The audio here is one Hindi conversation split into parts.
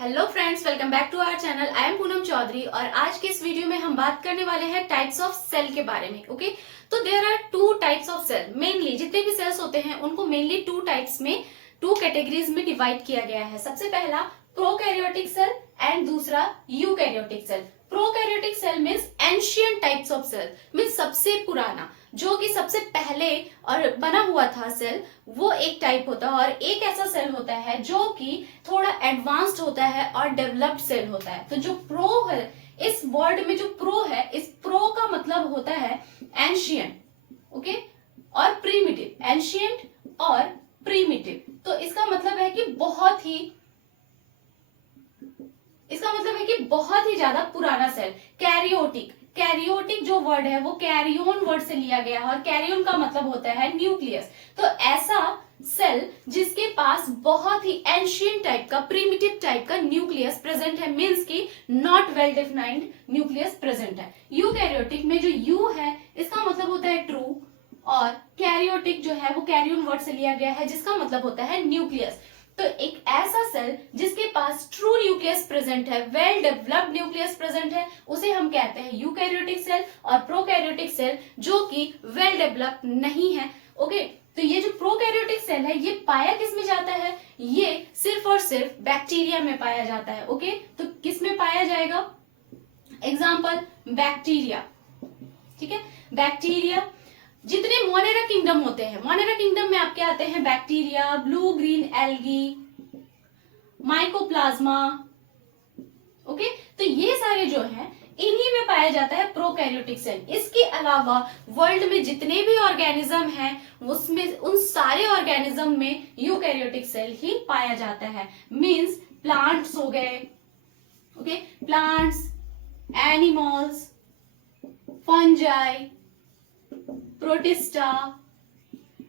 Hello friends, welcome back to our channel. I am Poonam Chaudhary और आज के इस वीडियो में हम बात करने वाले हैं टाइप्स ऑफ सेल के बारे में। ओके, तो there are two types of cell. Mainly जितने भी सेल्स होते हैं उनको मेनली टू टाइप्स में, टू कैटेगरीज में डिवाइड किया गया है। सबसे पहला प्रोकैरियोटिक सेल एंड दूसरा eukaryotic cell. Prokaryotic cell means ancient types of cell, means सबसे पुराना, जो कि सबसे पहले और बना हुआ था सेल, वो एक टाइप होता है। और एक ऐसा सेल होता है जो कि थोड़ा एडवांस्ड होता है और डेवलप्ड सेल होता है। तो जो प्रो है, इस वर्ड में जो प्रो है, इस प्रो का मतलब होता है एंशियंट, ओके, और प्रीमिटिव। एंशियंट और प्रीमिटिव, तो इसका मतलब है कि बहुत ही ज्यादा पुराना सेल। कैरियोटिक, कैरियोटिक जो वर्ड है वो कैरियोन वर्ड से लिया गया है और कैरियोन का मतलब होता है न्यूक्लियस। तो ऐसा सेल जिसके पास बहुत ही एंशियंट टाइप का, प्रीमिटिव टाइप का न्यूक्लियस प्रेजेंट है, मींस की not well defined nucleus present है। यूकैरियोटिक में जो यू है इसका मतलब होता है ट्रू, और कैरियोटिक जो है वो कैरियोन वर्ड से लिया गया है जिसका मतलब होता है न्यूक्लियस। तो एक ऐसा सेल जिसके पास ट्रू न्यूक्लियस प्रेजेंट है, वेल डेवलप्ड न्यूक्लियस प्रेजेंट है, उसे हम कहते हैं यूकैरियोटिक सेल। और प्रोकैरियोटिक सेल जो कि वेल डेवलप्ड नहीं है। ओके, तो ये जो प्रोकैरियोटिक सेल है ये पाया किस में जाता है? ये सिर्फ और सिर्फ बैक्टीरिया में पाया जाता है। ओके, तो किस में पाया जाएगा? एग्जाम्पल बैक्टीरिया, ठीक है। बैक्टीरिया, जितने मोनेरा किंगडम होते हैं, मोनेरा किंगडम में आपके आते हैं bacteria, blue green algae, mycoplasma. Okay, तो ये सारे जो हैं इन्हीं में पाया जाता है प्रोकैरियोटिक सेल। इसके अलावा वर्ल्ड में जितने भी ऑर्गेनिज्म हैं उसमें, उन सारे ऑर्गेनिज्म में यूकैरियोटिक सेल ही पाया जाता है। मींस प्लांट्स हो गए, okay, plants, animals, fungi, protista,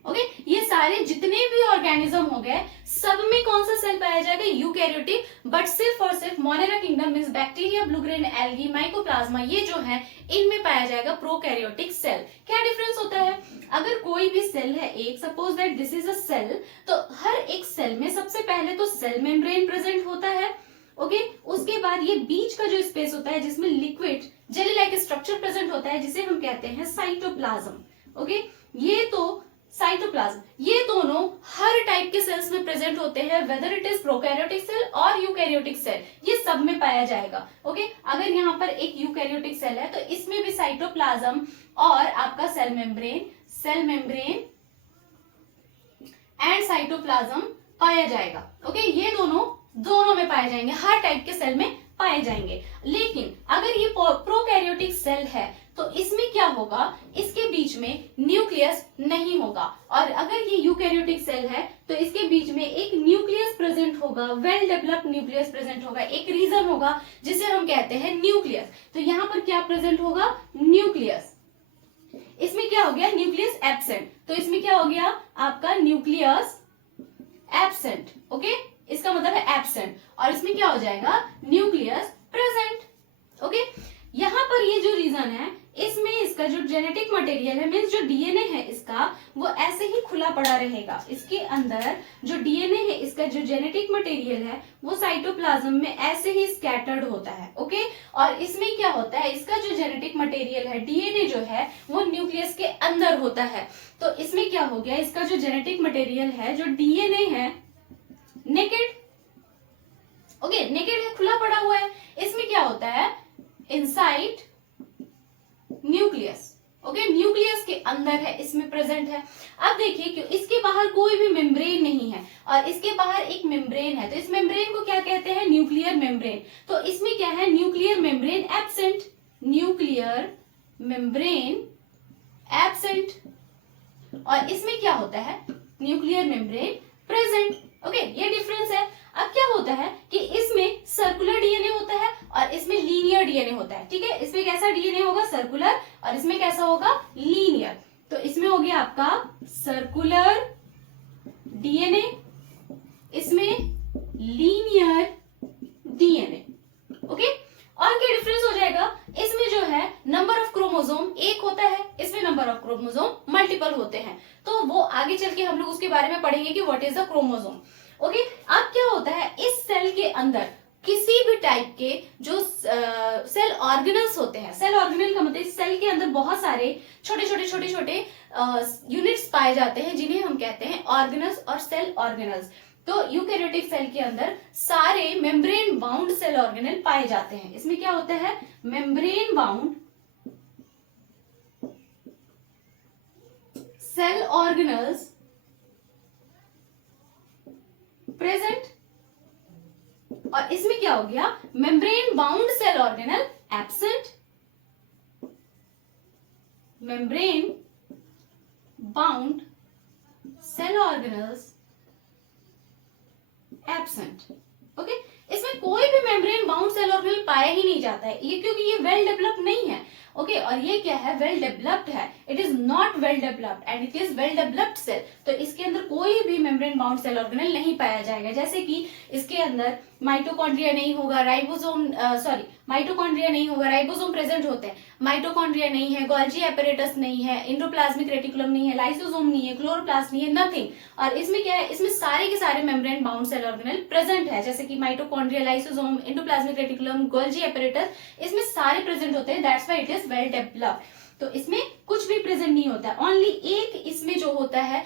okay, ये सारे जितने भी ऑर्गेनिज्म हो गए सब में कौन सा सेल पाया जाएगा? यूकैरियोटिक। बट सिर्फ और सिर्फ Monera kingdom means bacteria, blue grain algae, mycoplasma, ये जो है इनमें पाया जाएगा प्रोकैरियोटिक सेल। क्या डिफरेंस होता है? अगर कोई भी सेल है, एक suppose that this is a cell, तो हर एक सेल में सबसे पहले तो सेल मेम्ब्रेन प्रेजेंट होता है। ओके, उसके बाद ये बीच का जो स्पेस होता है जिसमें liquid jelly like structure present होता है जिसे हम कहते हैं साइटोप्लाज्म। ओके, ये तो साइटोप्लाज्म, ये दोनों हर टाइप के सेल्स में प्रेजेंट होते हैं, whether it is prokaryotic cell और यूकैरियोटिक सेल, ये सब में पाया जाएगा। ओके, अगर यहाँ पर एक यूकैरियोटिक सेल है तो इसमें भी साइटोप्लाज्म और आपका सेल मेम्ब्रेन एंड साइटोप्लाज्म पाया जाएगा। ओके, ये दोनों में पाए जाएंगे, हर टाइप के सेल में पाए जाएंगे। लेकिन अगर ये प्रोकैरियोटिक सेल है तो इसमें क्या होगा? इसके बीच में न्यूक्लियस नहीं होगा। और अगर ये यूकैरियोटिक सेल है तो इसके बीच में एक न्यूक्लियस प्रेजेंट होगा, वेल डेवलप्ड न्यूक्लियस प्रेजेंट होगा, एक रीजन होगा जिसे हम कहते हैं न्यूक्लियस। तो यहाँ पर क्या प्रेजेंट होगा? न्यूक्लियस। इसमें क्या हो गया? Nucleus absent. तो इसमें क्या हो गया? आपका न्यूक्लियस एब्सेंट। ओके, इसका मतलब है एब्सेंट। और इसमें क्या हो जाएगा? Nucleus present. ओके, यहां पर ये जो रीजन है, इसमें इसका जो जेनेटिक मटेरियल है, मीन्स जो डीएनए है इसका, वो ऐसे ही खुला पड़ा रहेगा। इसके अंदर जो डीएनए है, इसका जो जेनेटिक मटेरियल है वो साइटोप्लाज्म में ऐसे ही स्कैटर्ड होता है। ओके, और इसमें क्या होता है? इसका जो जेनेटिक मटेरियल है, डीएनए जो है, वो न्यूक्लियस के अंदर होता है। तो इसमें क्या हो गया? इसका जो जेनेटिक मटेरियल है, जो डीएनए है, नेकेड, ओके, नेकेड है, खुला पड़ा हुआ है। इसमें क्या होता है? Inside nucleus. ओके, न्यूक्लियस के अंदर है, इसमें प्रेजेंट है। अब देखिए कि इसके बाहर कोई भी मेम्ब्रेन नहीं है और इसके बाहर एक मेम्ब्रेन है, तो इस मेम्ब्रेन को क्या कहते हैं? Nuclear membrane. तो इसमें क्या है? Nuclear membrane absent, nuclear membrane absent. और इसमें क्या होता है? Nuclear membrane present. ओके, ये डिफरेंस है। अब क्या होता है कि इसमें सर्कुलर डीएनए होता है और इसमें लीनियर डीएनए होता है। ठीक है, इसमें कैसा डीएनए होगा? सर्कुलर। और इसमें कैसा होगा? लीनियर। तो इसमें हो गया आपका सर्कुलर डीएनए, इसमें लीनियर डीएनए। ओके, और क्या डिफरेंस हो जाएगा? इसमें जो है नंबर ऑफ क्रोमोसोम एक होता है, इसमें नंबर ऑफ क्रोमोसोम मल्टीपल होते हैं। तो वो आगे चल के हम लोग उसके बारे में पढ़ेंगे कि what is the chromosome. Okay, अब क्या होता है? इस सेल के अंदर टाइप के जो सेल ऑर्गेनल्स होते हैं, सेल ऑर्गेनल का मतलब सेल के अंदर बहुत सारे छोटे छोटे छोटे छोटे यूनिट्स पाए जाते हैं जिन्हें हम कहते हैं ऑर्गेनल्स और सेल ऑर्गेनल्स। तो यूकैरियोटिक सेल के अंदर सारे मेम्ब्रेन बाउंड सेल ऑर्गेनल पाए जाते हैं। इसमें क्या होता है, membrane bound cell organelles present, और इसमें क्या हो गया, membrane bound cell organelle absent, membrane bound cell organelles absent. Okay, इसमें कोई भी मेम्ब्रेन बाउंड सेल ऑर्गेनल पाया ही नहीं जाता है, ये क्योंकि ये वेल डेवलप्ड नहीं है। ओके, और ये क्या है, वेल डेवलप्ड है, it is not well developed and it is well developed cell. तो इसके अंदर कोई भी मेम्ब्रेन बाउंड सेल ऑर्गेनल नहीं पाया जाएगा। जैसे कि इसके अंदर माइटोकॉन्ड्रिया नहीं होगा, राइबोसोम माइटोकॉन्ड्रिया नहीं होगा, राइबोसोम प्रेजेंट होते हैं, माइटोकॉन्ड्रिया नहीं है, गोल्जी एपेरेटस नहीं है, एंडोप्लाज्मिक रेटिकुलम नहीं है, लाइसोसोम नहीं है, क्लोरोप्लास्ट नहीं है, नथिंग। और इसमें क्या है, इसमें सारे के सारे membrane bound cell organelle present है, जैसे कि mitochondria, lysosome, endoplasmic reticulum, Golgi apparatus, इसमें सारे प्रेजेंट होते हैं, that's why it is well developed. तो इसमें कुछ भी प्रेजेंट नहीं होता है, ओनली एक इसमें जो होता है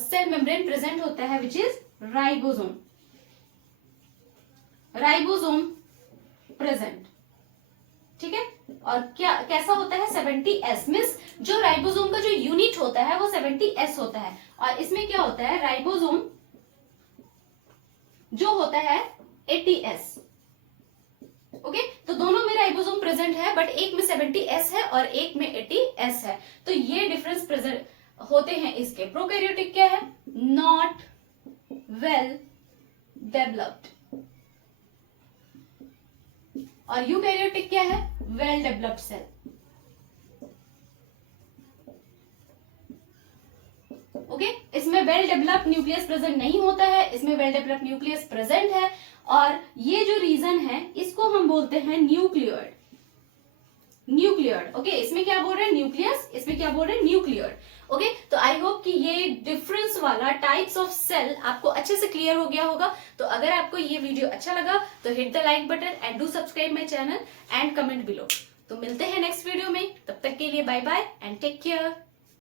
सेल मेम्ब्रेन प्रेजेंट होता है which is ribosome, ribosome present. ठीक है, और क्या कैसा होता है, 70S मींस जो राइबोसोम का जो यूनिट होता है वो 70S होता है, और इसमें क्या होता है, राइबोसोम जो होता है 80S। ओके, तो दोनों में राइबोसोम प्रेजेंट है, बट एक में 70S है और एक में 80S है। तो ये डिफरेंस प्रेजेंट होते हैं इसके। प्रोकैरियोटिक क्या है, नॉट वेल डेवलप्ड, और यूकैरियोटिक क्या है, वेल डेवलप्ड सेल। ओके, इसमें वेल डेवलप्ड न्यूक्लियस प्रेजेंट नहीं होता है, इसमें वेल डेवलप्ड न्यूक्लियस प्रेजेंट है, और ये जो रीजन है इसको हम बोलते हैं न्यूक्लियर्ड, न्यूक्लियर्ड। ओके, इसमें क्या बोल रहे हैं, न्यूक्लियस, इसमें क्या बोल रहे हैं, न्यूक्लियर्ड। ओके, तो आई होप कि ये डिफरेंस वाला टाइप्स ऑफ सेल आपको अच्छे से क्लियर हो गया होगा। तो अगर आपको ये वीडियो अच्छा लगा तो hit the like button and do subscribe my channel and comment below. तो मिलते हैं नेक्स्ट वीडियो में, तब तक के लिए bye bye and take care.